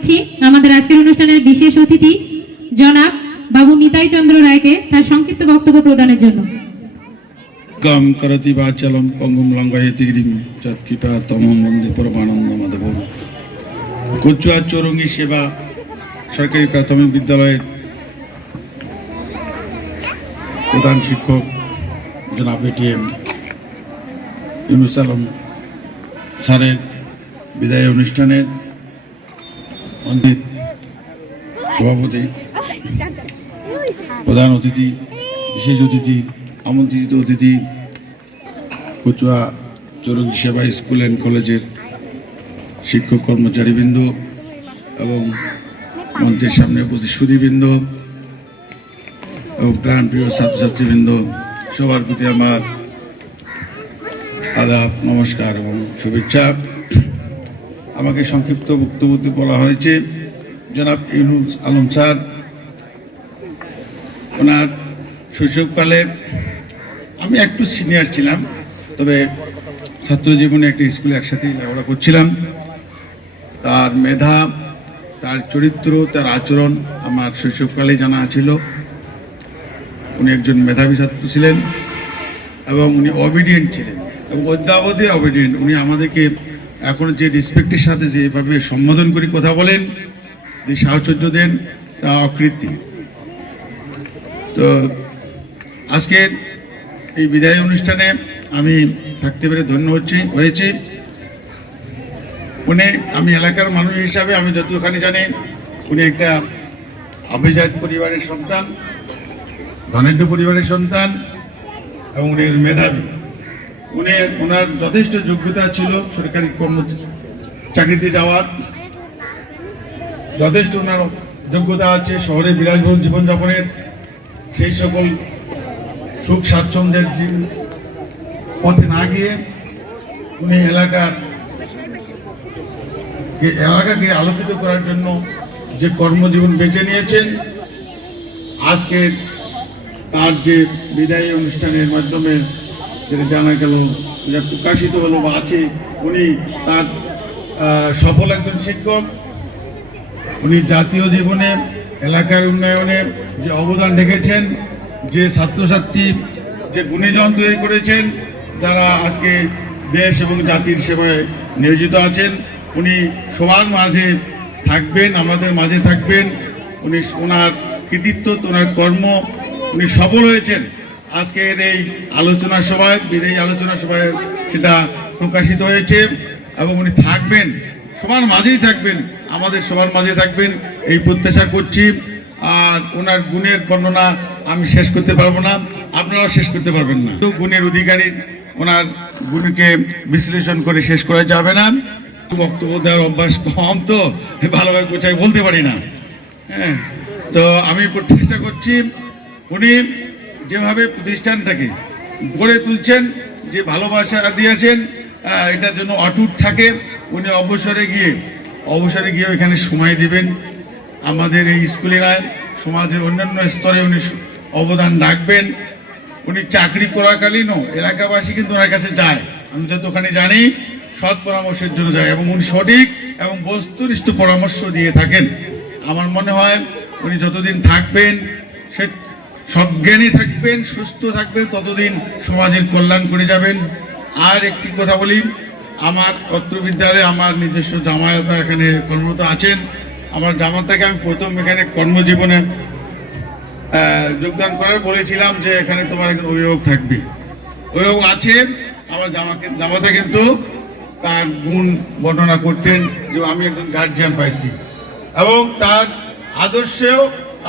করছি আমাদের আজকের অনুষ্ঠানের বিশেষ অতিথি জনাব বাবু নিতাই চন্দ্র রায়কে তার সংক্ষিপ্ত বক্তব্য প্রদানের জন্য। সেবা সরকারি প্রাথমিক বিদ্যালয়ের প্রধান শিক্ষক বিদায় অনুষ্ঠানের সভাপতি, প্রধান অতিথি, বিশেষ অতিথি, আমন্ত্রিত অতিথি, কচুয়া চরঙ্গি সেবা স্কুল অ্যান্ড কলেজের শিক্ষক কর্মচারীবৃন্দ এবং মঞ্চের সামনে উপস্থিত সুদীবৃন্দ এবং প্রাণপ্রিয় ছাত্রছাত্রীবৃন্দ, সবার প্রতি আমার আদাব, নমস্কার এবং শুভেচ্ছা। আমাকে সংক্ষিপ্ত বক্তব্যতে বলা হয়েছে, জনাব ইউনুস আলম স্যার। ওনার শৈশবকালে আমি একটু সিনিয়র ছিলাম, তবে ছাত্র জীবনে একটা স্কুলে একসাথে লেখাপড়া করছিলাম। তার মেধা, তার চরিত্র, তার আচরণ আমার শৈশবকালেই জানা ছিল। উনি একজন মেধাবী ছাত্র ছিলেন এবং উনি অবিডিয়েন্ট ছিলেন। এবং অদ্যাবধি অবিডিয়েন্ট উনি আমাদেরকে এখন যে রেসপেক্টের সাথে যেভাবে সম্বোধন করে কথা বলেন, যে সাহচর্য দেন, তা অকৃত্রিম। তো আজকের এই বিদায় অনুষ্ঠানে আমি থাকতে পেরে ধন্য হচ্ছি, হয়েছি। উনি, আমি এলাকার মানুষ হিসাবে আমি যতখানি জানি, উনি একটা অভিজাত পরিবারের সন্তান ধনেঢ্য পরিবারের সন্তান, এবং উনি মেধাবী। উনি ওনার যথেষ্ট যোগ্যতা ছিল সরকারি কর্ম চাকরিতে যাওয়ার। যথেষ্ট ওনার যোগ্যতা আছে শহরে বিলাসবহুল জীবনযাপনের। সেই সকল সুখ স্বাচ্ছন্দ্যের পথে না গিয়ে উনি এলাকার এলাকাকে আলোকিত করার জন্য যে কর্মজীবন বেছে নিয়েছেন, আজকে তার যে বিদায়ী অনুষ্ঠানের মাধ্যমে যেটা জানা গেল যেটা প্রকাশিত হলো বা আছে, উনি তার সফল একজন শিক্ষক। উনি জাতীয় জীবনে, এলাকার উন্নয়নে যে অবদান রেখেছেন, যে ছাত্রছাত্রী, যে গুণীজন তৈরি করেছেন, যারা আজকে দেশ এবং জাতির সেবায় নিয়োজিত আছেন, উনি সবার মাঝে থাকবেন, আমাদের মাঝে থাকবেন। উনি ওনার কৃতিত্ব তো ওনার কর্ম, উনি সফল হয়েছেন। আজকের এই আলোচনা সভায়, বিদায়ী আলোচনা সভায় সেটা প্রকাশিত হয়েছে এবং উনি থাকবেন, সবার মাঝেই থাকবেন, আমাদের সবার মাঝে থাকবেন, এই প্রত্যাশা করছি। আর ওনার গুণের বর্ণনা আমি শেষ করতে পারব না, আপনারাও শেষ করতে পারবেন না। গুণের অধিকারী, ওনার গুণকে বিশ্লেষণ করে শেষ করা যাবে না। বক্তব্য দেওয়ার অভ্যাস কম তো, ভালোভাবে গোছাই বলতে পারি না। হ্যাঁ তো আমি প্রত্যাশা করছি, উনি যেভাবে প্রতিষ্ঠানটাকে গড়ে তুলছেন, যে ভালোবাসা দিয়েছেন এটার জন্য অটুট থাকে, উনি অবসরে গিয়ে অবসরে গিয়ে এখানে সময় দিবেন। আমাদের এই স্কুলেরা সমাজের অন্যান্য স্তরে উনি অবদান রাখবেন। উনি চাকরি করাকালীনও এলাকাবাসী কিন্তু ওনার কাছে যায়। আমি যত ওখানে জানি, সৎ পরামর্শের জন্য যায় এবং উনি সঠিক এবং বস্তুনিষ্ঠ পরামর্শ দিয়ে থাকেন। আমার মনে হয় উনি যতদিন থাকবেন, সে সজ্ঞানী থাকবেন, সুস্থ থাকবেন, ততদিন সমাজের কল্যাণ করে যাবেন। আর একটি কথা বলি, আমার পত্র বিদ্যালয়ে আমার নিজস্ব জামাতা এখানে কর্মরত আছেন। আমার জামাতাকে আমি প্রথম এখানে কর্মজীবনে যোগদান করার বলেছিলাম যে এখানে তোমার একজন অভিভাবক থাকবে। অভিভাবক আছে, আমার জামাকে জামাতা কিন্তু তার গুণ বর্ণনা করতেন যে আমি একজন গার্জিয়ান পাইছি। এবং তার আদর্শেও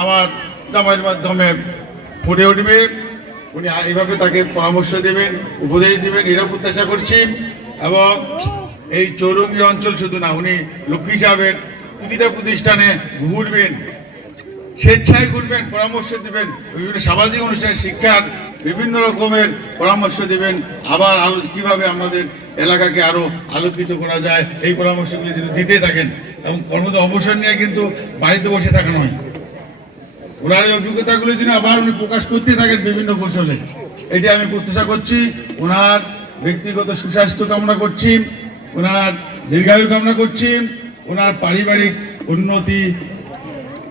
আমার জামাইয়ের মাধ্যমে ফুটে উঠবে। উনি এইভাবে তাকে পরামর্শ দেবেন, উপদেশ দেবেন এরা প্রত্যাশা করছি। এবং এই চৌরঙ্গি অঞ্চল শুধু না, উনি লক্ষ্মী সাহেবের প্রতিটা প্রতিষ্ঠানে ঘুরবেন, স্বেচ্ছায় ঘুরবেন, পরামর্শ দেবেন, বিভিন্ন সামাজিক অনুষ্ঠানে শিক্ষার বিভিন্ন রকমের পরামর্শ দেবেন। আবার আলো কীভাবে আমাদের এলাকাকে আরও আলোকিত করা যায়, এই পরামর্শগুলি যদি দিতে থাকেন। এবং কর্মত অবসর নিয়ে কিন্তু বাড়িতে বসে থাকা নয়। ওনার এই অভিজ্ঞতাগুলি যেন আবার উনি প্রকাশ করতে থাকেন বিভিন্ন কৌশলে। এটি আমি প্রত্যাশা করছি, ওনার ব্যক্তিগত সুস্বাস্থ্য কামনা করছি, ওনার দীর্ঘায়ু কামনা করছি, ওনার পারিবারিক উন্নতি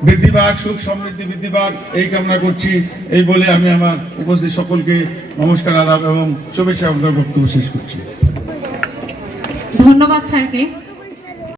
বৃদ্ধি পাক, সুখ সমৃদ্ধি বৃদ্ধি পাক, এই কামনা করছি, এই বলে আমি আমার উপস্থিত সকলকে নমস্কার, আদাব এবং শুভেচ্ছা আপনার বক্তব্য শেষ করছি। ধন্যবাদ স্যারকে।